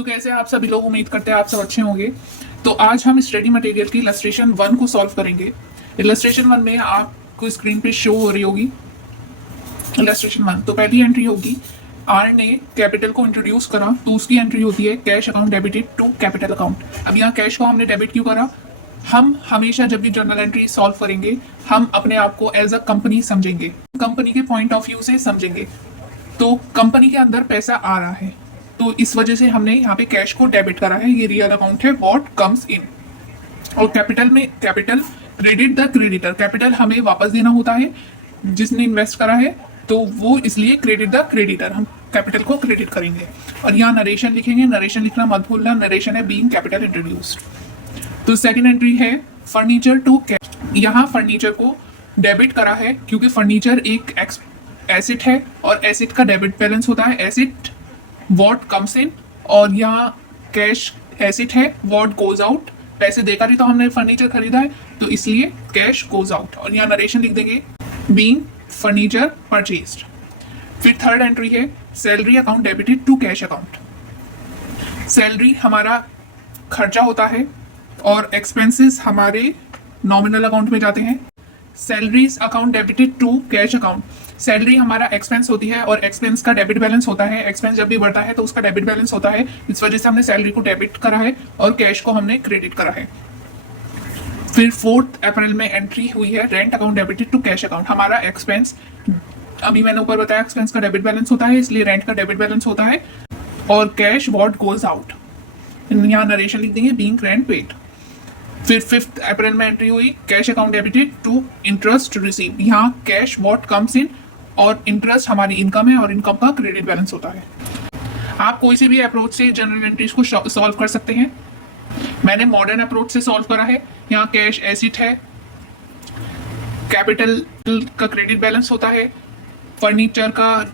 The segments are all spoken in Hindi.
तो कैसे आप सभी लोग, उम्मीद करते हैं आप सब अच्छे होंगे। तो आज हम स्टडी मटेरियल की इलस्ट्रेशन 1 को सॉल्व करेंगे। इलस्ट्रेशन 1 में आपको स्क्रीन पे शो हो रही होगी इलस्ट्रेशन 1। तो पहली एंट्री होगी, आर ने कैपिटल को इंट्रोड्यूस करा, तो उसकी एंट्री होती है cash account debited to capital account. अब यहाँ कैश को हमने डेबिट क्यों करा? हम हमेशा जब भी जर्नल एंट्री सॉल्व करेंगे हम अपने आप को एज अ कंपनी समझेंगे, कंपनी के पॉइंट ऑफ व्यू से समझेंगे। तो कंपनी के अंदर पैसा आ रहा है, तो इस वजह से हमने यहाँ पे कैश को डेबिट करा है। ये रियल अकाउंट है, व्हाट कम्स इन। और कैपिटल में capital credit the creditor, capital हमें वापस देना होता है जिसने इन्वेस्ट करा है, तो वो इसलिए क्रेडिट द क्रेडिटर, हम कैपिटल को क्रेडिट करेंगे। और यहाँ नरेशन लिखेंगे, नरेशन लिखना मत भूलना, नरेशन है बीइंग कैपिटल इंट्रोड्यूस्ड। तो सेकंड एंट्री है फर्नीचर टू कैश। यहाँ फर्नीचर को डेबिट करा है क्योंकि फर्नीचर एक एसेट है और एसेट का डेबिट बैलेंस होता है, एसेट व्हाट कम्स इन। और यहाँ कैश एसेट है, व्हाट गोज आउट, पैसे देकर ही तो हमने फर्नीचर खरीदा है, तो इसलिए कैश गोज आउट। और यहाँ नरेशन लिख देंगे बीइंग फर्नीचर परचेज्ड। फिर थर्ड एंट्री है salary account debited to cash account. Salary हमारा खर्चा होता है और एक्सपेंसेस हमारे नॉमिनल अकाउंट में जाते हैं। Salaries account debited to cash account, salary हमारा एक्सपेंस होती है और एक्सपेंस का डेबिट बैलेंस होता है। एक्सपेंस जब भी बढ़ता है तो उसका डेबिट बैलेंस होता है, इस वजह से हमने सैलरी को डेबिट करा है और कैश को हमने क्रेडिट करा है। फिर 4 अप्रैल में एंट्री हुई है rent account debited to cash account. हमारा एक्सपेंस, अभी मैंने ऊपर बताया एक्सपेंस का डेबिट बैलेंस होता है, इसलिए रेंट का डेबिट बैलेंस होता है। और कैश व्हाट गोज आउट, यहाँ नरेशन लिख देंगे बीइंग रेंट पेड। फिर 5 अप्रैल में एंट्री हुई cash account debited to interest receive. यहाँ कैश व्हाट कम्स इन और इंटरेस्ट हमारी इनकम है और इनकम का क्रेडिट बैलेंस होता है। आप कोई से भी अप्रोच से जनरल एंट्रीज को सॉल्व कर सकते हैं। मैंने मॉडर्न अप्रोच से सॉल्व करा है। यहाँ कैश एसेट है, कैपिटल का क्रेडिट बैलेंस होता है, फर्नीचर का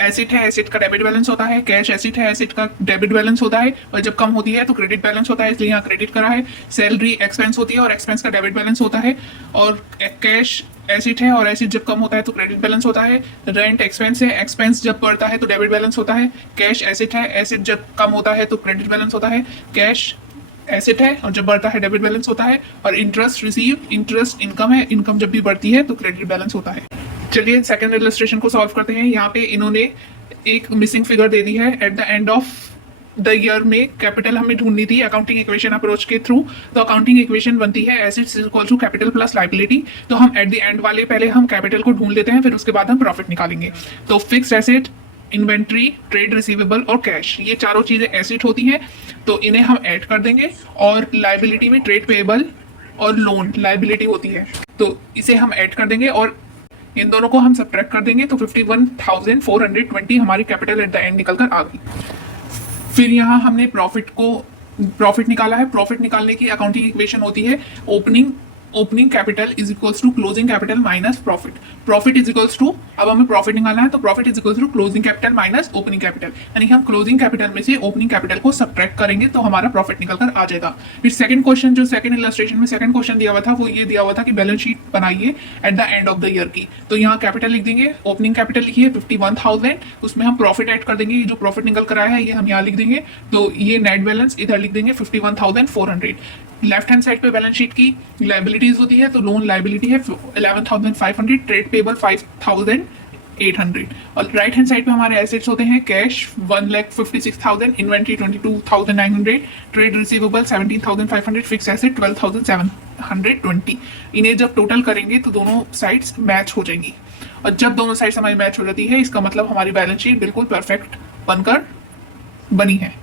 एसेट है, एसेट का डेबिट बैलेंस होता है, कैश एसेट है, एसेट का डेबिट बैलेंस होता है, और जब कम होती है तो क्रेडिट बैलेंस होता है, इसलिए यहाँ क्रेडिट करा है। सैलरी एक्सपेंस होती है और एक्सपेंस का डेबिट बैलेंस होता है। और कैश एसेट है और एसेट जब कम होता है तो क्रेडिट बैलेंस होता है। रेंट एक्सपेंस है, एक्सपेंस जब बढ़ता है तो डेबिट बैलेंस होता है। कैश एसेट है, एसेट जब कम होता है तो क्रेडिट बैलेंस होता है। कैश एसेट है और जब बढ़ता है डेबिट बैलेंस होता है। और इंटरेस्ट रिसीव, इंटरेस्ट इनकम है, इनकम जब भी बढ़ती है तो क्रेडिट बैलेंस होता है। चलिए सेकंड इलस्ट्रेशन को सॉल्व करते हैं। यहाँ पे इन्होंने एक मिसिंग फिगर दे दी है। At the end of the year में कैपिटल हमें ढूंढनी थी अकाउंटिंग इक्वेशन अप्रोच के थ्रू। तो अकाउंटिंग इक्वेशन बनती है assets is equal to capital plus liability. तो हम एट द एंड वाले पहले हम कैपिटल को ढूंढ लेते हैं, फिर उसके बाद हम प्रॉफिट निकालेंगे। तो fixed asset, inventory, trade receivable और कैश, ये चारों चीजें एसेट होती हैं, तो इन्हें हम ऐड कर देंगे। और लायबिलिटी में ट्रेड पेएबल और लोन लायबिलिटी होती है, तो इसे हम ऐड कर देंगे और इन दोनों को हम सब्ट्रैक्ट कर देंगे। तो 51,420 हमारी कैपिटल एट द एंड निकल कर आ गई। फिर यहाँ हमने प्रॉफिट निकाला है। प्रॉफिट निकालने की अकाउंटिंग इक्वेशन होती है opening capital is equals to closing capital minus profit. Profit is equals to, अब हमें प्रॉफिट निकालना है तो profit is equals to closing capital minus opening capital, यानी हम क्लोजिंग कैपिटल में से ओपनिंग कैपिटल को सब्ट्रैक्ट करेंगे तो हमारा प्रॉफिट निकल कर आ जाएगा। फिर सेकंड क्वेश्चन, जो सेकंड इलस्ट्रेशन में सेकंड क्वेश्चन दिया हुआ था, वो ये दिया हुआ था कि बैलेंस शीट बनाइए eight the end of the year की। तो यहाँ कैपिटल लिख देंगे, ओपनिंग कैपिटल लिखिए 51,000, उसमें हम प्रॉफिट ऐड कर देंगे। ये जो प्रॉफिट निकल कर आया है ये हम यहाँ लिख देंगे। तो ये नेट बैलेंस इधर लिख देंगे 51,400। लेफ्ट हैंड साइड पे बैलेंस शीट की लायबिलिटीज होती है, तो लोन लायबिलिटी है 11,500, ट्रेड पेबल 5,800। और राइट हैंड साइड पे हमारे एसेट्स होते हैं cash 1,56,000, inventory 22,900, trade receivable 17,500, fix asset 12,720। इन्हें जब टोटल करेंगे तो दोनों साइड्स मैच हो जाएंगी, और जब दोनों साइड्स हमारी मैच हो जाती है इसका मतलब हमारी बैलेंस शीट बिल्कुल परफेक्ट बनकर बनी है।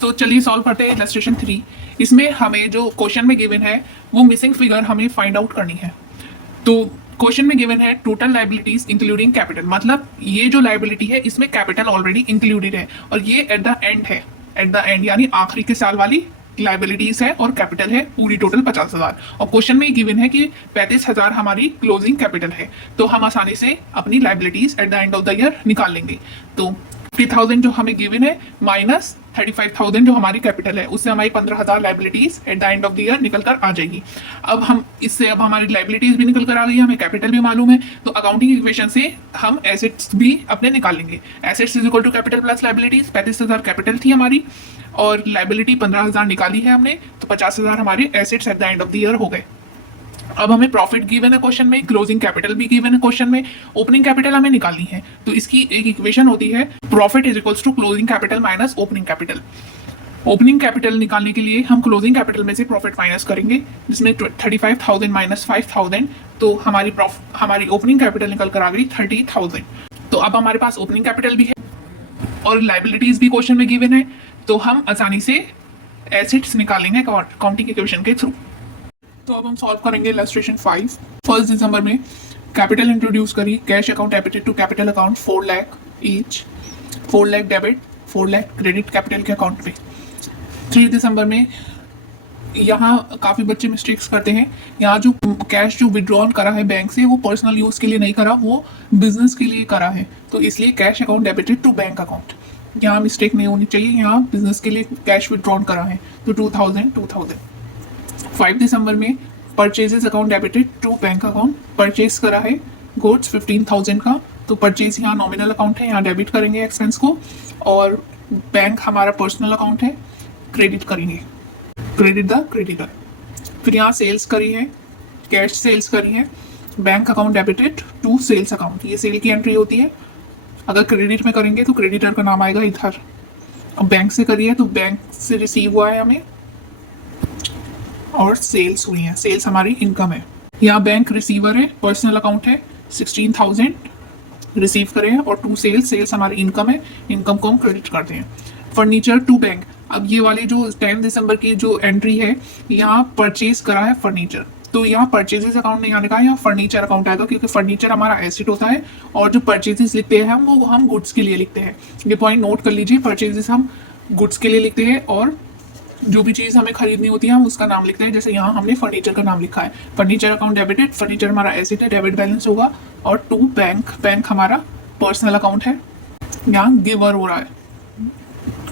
तो चलिए सॉल्व करते हैं इलस्ट्रेशन 3। इसमें हमें जो क्वेश्चन में गिवन है वो मिसिंग फिगर हमें फाइंड आउट करनी है। तो क्वेश्चन में गिवन है टोटल लायबिलिटीज इंक्लूडिंग कैपिटल, मतलब ये जो लायबिलिटी है इसमें कैपिटल ऑलरेडी इंक्लूडेड है और ये एट द एंड है, एट द एंड यानी आखिरी के साल वाली लायबिलिटीज है और कैपिटल है पूरी टोटल 50,000। और क्वेश्चन में गिवन है कि 35,000 हमारी क्लोजिंग कैपिटल है, तो हम आसानी से अपनी liabilities eight the end of the year निकाल लेंगे। तो 50,000 जो हमें गिवन है माइनस 35,000 जो हमारी कैपिटल है, उससे हमारी 15,000 liabilities eight the end of the year निकल कर आ जाएगी। अब हम इससे अब हमारी लाइबिलिटीज भी निकल कर आ गई, हमें कैपिटल भी मालूम है, तो अकाउंटिंग इक्वेशन से हम एसेट्स भी अपने निकाल लेंगे। Assets is equal to capital plus liabilities. 35,000 capital थी हमारी और लाइबिलिटी 15,000 निकाली है हमने, तो 50,000 हमारे assets at the end of the year हो गए। अब हमें प्रॉफिट गिवन है क्वेश्चन में, क्लोजिंग कैपिटल भी गिवन है क्वेश्चन में, ओपनिंग कैपिटल हमें निकालनी है। तो इसकी एक इक्वेशन होती है profit is equals to closing capital minus opening capital. Opening capital निकालने के लिए हम क्लोजिंग कैपिटल में से प्रॉफिट माइनस करेंगे, जिसमें 35,000 माइनस 5,000, तो हमारी ओपनिंग कैपिटल निकल कर आ गई 30,000। तो अब हमारे पास ओपनिंग कैपिटल भी है और लाइबिलिटीज भी क्वेश्चन में गिवन है, तो हम आसानी से एसेट्स निकालेंगे अकाउंटिंग इक्वेशन के थ्रू। तो अब हम सॉल्व करेंगे इलस्ट्रेशन 5। 1 दिसंबर में कैपिटल इंट्रोड्यूस करी, cash account debited to capital account 4 lakh each, 4 lakh debit 4 lakh credit capital के अकाउंट पे। 3 दिसंबर में यहाँ काफ़ी बच्चे मिस्टेक्स करते हैं, यहाँ जो कैश जो विड्रॉन करा है बैंक से वो पर्सनल यूज़ के लिए नहीं करा, वो बिजनेस के लिए करा है, तो इसलिए cash account debited to bank account, यहाँ मिस्टेक नहीं होनी चाहिए, यहाँ बिजनेस के लिए कैश विड्रॉन करा है, तो 2,000। 5 दिसंबर में purchases account debited to bank account, purchase करा है गुड्स 15,000 का, तो परचेज यहाँ नॉमिनल अकाउंट है, यहाँ डेबिट करेंगे एक्सपेंस को, और बैंक हमारा पर्सनल अकाउंट है, क्रेडिट करेंगे, क्रेडिट द क्रेडिटर। फिर यहाँ सेल्स करी है, कैश सेल्स करी है, bank account debited to sales account, ये सेल की एंट्री होती है। अगर क्रेडिट में करेंगे तो क्रेडिटर का नाम आएगा इधर। अब बैंक से करी है तो बैंक से रिसीव हुआ है हमें और सेल्स हुई है, सेल्स हमारी इनकम है। यहाँ बैंक रिसीवर है, पर्सनल अकाउंट है, 16,000 रिसीव करे हैं और टू सेल्स, सेल्स हमारी इनकम है, इनकम को हम क्रेडिट करते हैं। फर्नीचर टू बैंक, अब ये वाली जो 10 दिसंबर की जो एंट्री है, यहाँ परचेज करा है फर्नीचर, तो यहाँ परचेजेस अकाउंट नहीं आने का, यहाँ फर्नीचर अकाउंट आएगा, क्योंकि फर्नीचर हमारा एसेट होता है और जो परचेजेस लिखते हैं हम वो हम गुड्स के लिए लिखते हैं। ये पॉइंट नोट कर लीजिए, परचेजेस हम गुड्स के लिए लिखते हैं और जो भी चीज़ हमें खरीदनी होती है हम उसका नाम लिखते हैं, जैसे यहाँ हमने फर्नीचर का नाम लिखा है। फर्नीचर अकाउंट डेबिटेड, फर्नीचर हमारा एसेट है, डेबिट बैलेंस होगा। और टू बैंक, बैंक हमारा पर्सनल अकाउंट है, यहाँ गिवर हो रहा है,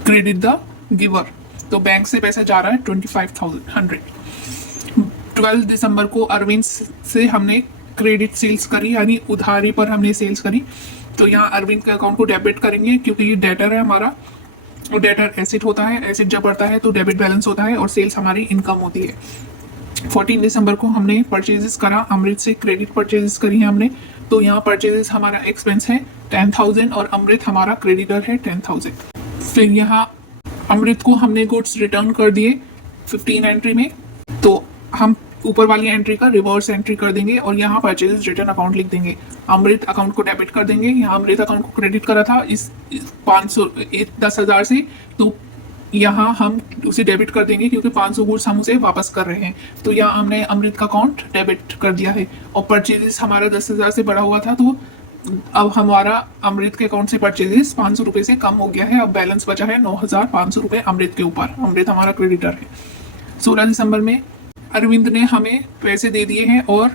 क्रेडिट द गिवर, तो बैंक से पैसा जा रहा है 25,100। 12 दिसंबर को अरविंद से हमने क्रेडिट सेल्स करी, यानी उधारी पर हमने सेल्स करी, तो यहाँ अरविंद के अकाउंट को डेबिट करेंगे, क्योंकि ये डेटर है हमारा, और डेटर एसेट होता है, एसेट जब बढ़ता है तो डेबिट बैलेंस होता है और सेल्स हमारी इनकम होती है। 14 दिसंबर को हमने परचेजेस करा, अमृत से क्रेडिट परचेजेस करी है हमने, तो यहाँ परचेजेस हमारा एक्सपेंस है 10,000 और अमृत हमारा क्रेडिटर है 10,000। फिर यहाँ अमृत को हमने गुड्स रिटर्न कर दिए 15 एंट्री में, तो हम ऊपर वाली एंट्री का रिवर्स एंट्री कर देंगे और यहाँ परचेजेस रिटर्न अकाउंट लिख देंगे। अमृत अकाउंट को डेबिट कर देंगे, यहाँ अमृत अकाउंट को क्रेडिट करा था इस 10,000 से, तो यहाँ हम उसे डेबिट कर देंगे, क्योंकि 500 गुड्स हम उसे वापस कर रहे हैं, तो यहाँ हमने अमृत का अकाउंट डेबिट कर दिया है। और परचेजेस हमारा 10,000 से बढ़ा हुआ था, तो अब हमारा अमृत के अकाउंट से परचेजेस 500 रुपये से कम हो गया है, अब बैलेंस बचा है 9,500 रुपये अमृत के ऊपर, अमृत हमारा क्रेडिटर है। 16 दिसंबर में अरविंद ने हमें पैसे दे दिए हैं और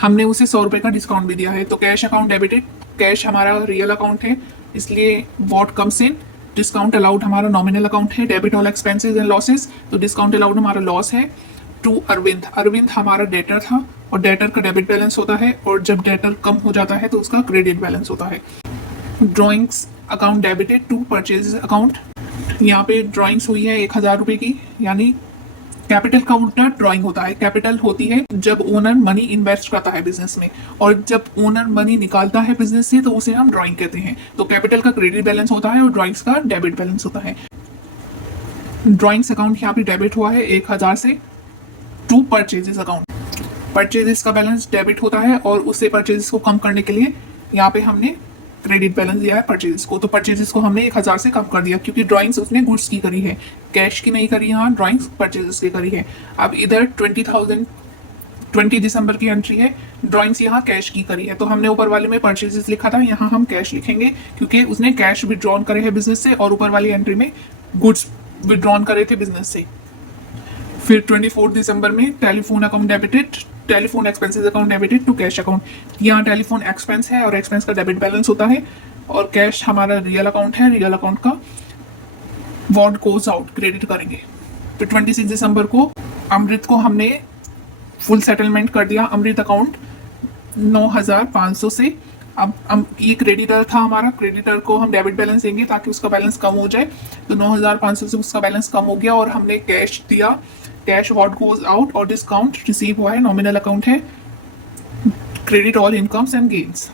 हमने उसे 100 रुपये का डिस्काउंट भी दिया है, तो कैश अकाउंट डेबिटेड, कैश हमारा रियल अकाउंट है, इसलिए what comes in, discount allowed हमारा नॉमिनल अकाउंट है, debit all expenses and losses, तो डिस्काउंट अलाउड हमारा लॉस है। टू अरविंद, अरविंद हमारा डेटर था और डेटर का डेबिट बैलेंस होता है, और जब डेटर कम हो जाता है तो उसका क्रेडिट बैलेंस होता है। Drawings account debited to purchase account, यहाँ पे ड्रॉइंग्स हुई है 1,000 रुपये की, यानी कैपिटल का उल्टा ड्राइंग होता है। कैपिटल होती है जब ओनर मनी इन्वेस्ट करता है बिजनेस में, और जब ओनर मनी निकालता है बिजनेस से तो उसे हम ड्राइंग कहते हैं। तो कैपिटल का क्रेडिट बैलेंस होता है और ड्राइंग्स का डेबिट बैलेंस होता है। ड्राइंग्स अकाउंट यहाँ पे डेबिट हुआ है 1,000 से टू परचेजेस अकाउंट, परचेजेस का बैलेंस डेबिट होता है और उससे परचेजेस को कम करने के लिए यहाँ पे हमने क्रेडिट बैलेंस दिया है परचेजेस को, तो परचेजेस को हमने 1,000 से कम कर दिया, क्योंकि ड्राइंग्स उसने गुड्स की करी है, कैश की नहीं करी, यहाँ ड्राइंग्स परचेजेस की करी है। अब इधर 20 दिसंबर की एंट्री है, ड्राइंग्स यहाँ कैश की करी है, तो हमने ऊपर वाले में परचेजेस लिखा था, यहाँ हम कैश लिखेंगे, क्योंकि उसने कैश विड्रॉन करे हैं बिजनेस से, और ऊपर वाली एंट्री में गुड्स विड्रॉन करे थे बिजनेस से। फिर 24 दिसंबर में telephone account debited, telephone expenses account debited to cash account, यहाँ टेलीफोन एक्सपेंस है और एक्सपेंस का डेबिट बैलेंस होता है, और कैश हमारा रियल अकाउंट है, रियल अकाउंट का वॉट गोज आउट क्रेडिट करेंगे। तो 26 दिसंबर को अमृत को हमने फुल सेटलमेंट कर दिया। अमृत अकाउंट 9,500 से अब ये क्रेडिटर था हमारा, क्रेडिटर को हम डेबिट बैलेंस देंगे ताकि उसका बैलेंस कम हो जाए। तो 9,500 से उसका बैलेंस कम हो गया और हमने कैश दिया, कैश व्हाट गोज आउट और डिस्काउंट रिसीव हुआ है, नॉमिनल अकाउंट है, credit all incomes and gains.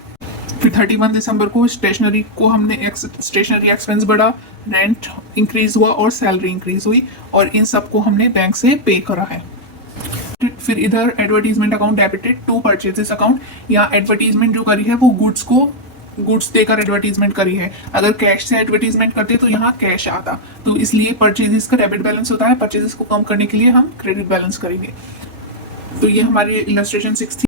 फिर 31 दिसंबर को स्टेशनरी को हमने स्टेशनरी एक्सपेंस बढ़ा, रेंट इंक्रीज हुआ और सैलरी इंक्रीज हुई और इन सबको हमने बैंक से पे करा है। फिर इधर advertisement account debited to purchases account, यहाँ एडवर्टीजमेंट जो करी है वो गुड्स देकर एडवर्टीजमेंट करी है। अगर कैश से एडवर्टीजमेंट करते तो यहाँ कैश आता, तो इसलिए परचेजेस का डेबिट बैलेंस होता है। परचेजेस को कम करने के लिए हम क्रेडिट बैलेंस करेंगे। तो ये हमारी इलस्ट्रेशन 6 थी।